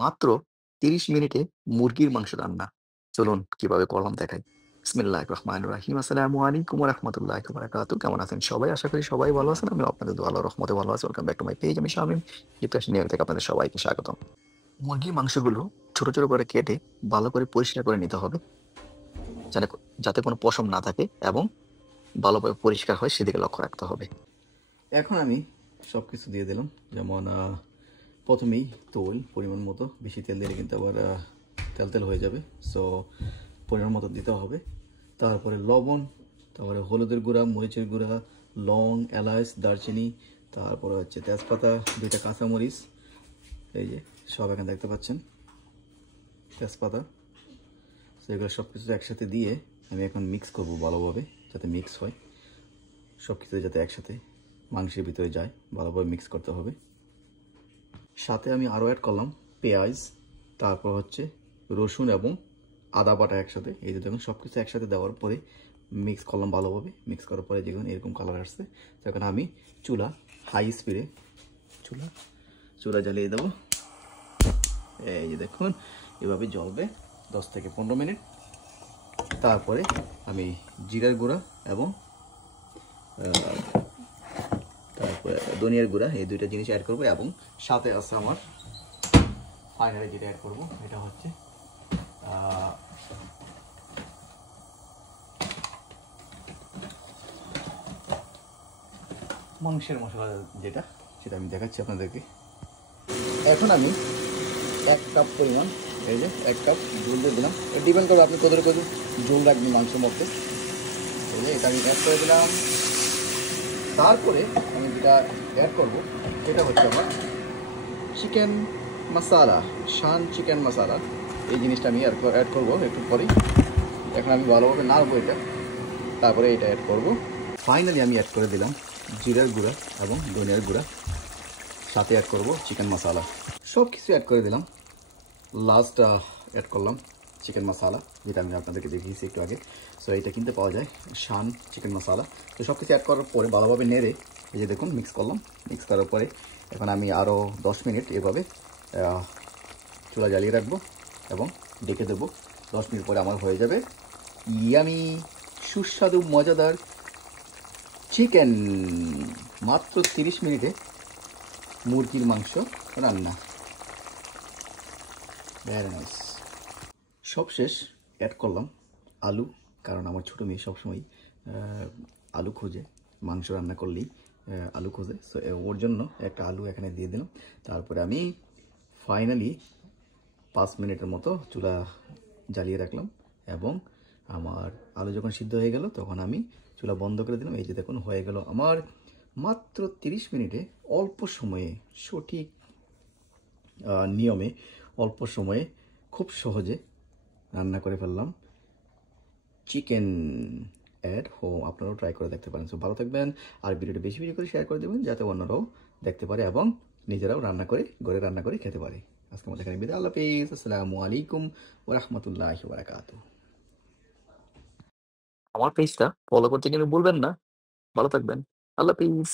মাত্র ৩০ মিনিটে মুরগির মাংস রান্না। চলুন কিভাবে করলাম দেখাই। বিসমিল্লাহির রহমানির রহিম। আসসালামু আলাইকুম ওয়া রাহমাতুল্লাহি ওয়া বারাকাতুহু। কেমন আছেন সবাই? আশা করি সবাই ভালো আছেন। আমিও আপনাদের দোয়া আল্লাহর রহমতে ভালো আছি। Welcome back to my page. আমি শামীম। ইতিহাস নিয়ম থেকে আপনাদের সবাইকে স্বাগতম। মুরগির মাংসগুলো ছোট, ছোট করে কেটে ভালো করে পরিষ্কার করে নিতে হবে। যাতে যাতে কোনো পশম না থাকে এবং ভালোভাবে পরিষ্কার হয় সেদিকে লক্ষ্য রাখতে হবে। এখন আমি সব কিছু দিয়ে দিলাম। যেমন প্রথমেই তেল পরিমাণ মতো, বেশি তেল দিলে কিন্তু আবার তেল তেল হয়ে যাবে। সো পরিমাণ মতো দিতে হবে। তারপরে লবণ, তারপরে হলুদের গুঁড়া, মরিচের গুঁড়া, লং, এলাচ, দারচিনি, তারপরে হচ্ছে তেজপাতা, 2টা কাঁচামরিচ, এই যে সব এখানে দেখতে পাচ্ছেন তেজপাতা। সেগুলো সব কিছু একসাথে দিয়ে আমি এখন মিক্স করব ভালোভাবে, যাতে মিক্স হয় সব কিছু, যাতে একসাথে মাংসের ভিতরে যায়। ভালোভাবে মিক্স করতে হবে। সাথে আমি আরও অ্যাড করলাম পেঁয়াজ, তারপর হচ্ছে রসুন এবং আদা বাটা একসাথে। এই যে দেখুন সব কিছু একসাথে দেওয়ার পরে মিক্স করলাম ভালোভাবে। মিক্স করার পরে দেখুন এরকম কালার আসছে। তখন আমি চুলা হাই স্পিডে চুলা জ্বালিয়ে দেবো। এই যে দেখুন এভাবে জ্বলবে 10 থেকে 15 মিনিট। তারপরে আমি জিরার গুঁড়া এবং তারপরে ধনিয়ার গুঁড়া, এই 2টা জিনিস অ্যাড করবো। এবং সাথে আছে আমার ফাইনালি যেটা অ্যাড করবো, এটা হচ্ছে মাংসের মশলা, সেটা আমি দেখাচ্ছি আপনাদেরকে। এখন আমি 1 কাপ পরিমাণ, এই যে 1 কাপ ঝোল দিয়ে দিলাম। ডিপেন্ড করবে আপনি কত করে ঝোল রাখবেন মাংসের মধ্যে। এই যে এটা আমি অ্যাড করে দিলাম। তারপরে আমি যেটা অ্যাড করবো সেটা হচ্ছে আমার চিকেন মশালা, শান চিকেন মশালা। এই জিনিসটা আমি অ্যাড করবো একটু পরেই। এখন আমি ভালোভাবে নাড়বো এটা, তারপরে এটা অ্যাড করব। ফাইনালি আমি অ্যাড করে দিলাম জিরার গুঁড়া এবং ধনিয়ার গুঁড়া, সাথে অ্যাড করব চিকেন মশালা। সব কিছু অ্যাড করে দিলাম। লাস্ট অ্যাড করলাম চিকেন মশালা, যেটা আমি আপনাদেরকে দেখিয়েছি একটু আগে। সো এটা কিনতে পাওয়া যায়, শান চিকেন মশালা। তো সব কিছু অ্যাড করার পরে ভালোভাবে নেড়ে, এই যে দেখুন মিক্স করলাম। মিক্স করার পরে এখন আমি আরও 10 মিনিট এভাবে চুলা জ্বালিয়ে রাখবো এবং ডেকে দেবো। 10 মিনিট পরে আমার হয়ে যাবে ইয়ামি সুস্বাদু মজাদার চিকেন। মাত্র 30 মিনিটে মুরগির মাংস রান্না। Very nice. সবশেষ অ্যাড করলাম আলু, কারণ আমার ছোটো মেয়ে সবসময় আলু খোঁজে, মাংস রান্না করলেই আলু খোঁজে। সো ওর জন্য একটা আলু এখানে দিয়ে দিলাম। তারপরে আমি ফাইনালি 5 মিনিটের মতো চুলা জ্বালিয়ে রাখলাম এবং আমার আলু যখন সিদ্ধ হয়ে গেল তখন আমি চুলা বন্ধ করে দিলাম। এই যে দেখুন হয়ে গেল আমার মাত্র 30 মিনিটে, অল্প সময়ে, সঠিক নিয়মে, অল্প সময়ে খুব সহজে রান্না করে ফেললাম চিকেন অ্যাট হোম। আপনারাও ট্রাই করে দেখতে পারেন। সো ভালো থাকবেন, আর ভিডিওটা বেশি বেশি করে শেয়ার করে দেবেন, যাতে অন্যরাও দেখতে পারে এবং নিজেরাও রান্না করে ঘরে রান্না করে খেতে পারে। আজকে আমাদের এখানে বিদায়। আল্লাহ হাফেজ। আসসালামু আলাইকুম ওয়া রাহমাতুল্লাহি ওয়া বারাকাতুহু। আমার পেজটা ফলো করতে কিন্তু ভুলবেন না। ভালো থাকবেন। আল্লাহ হাফেজ।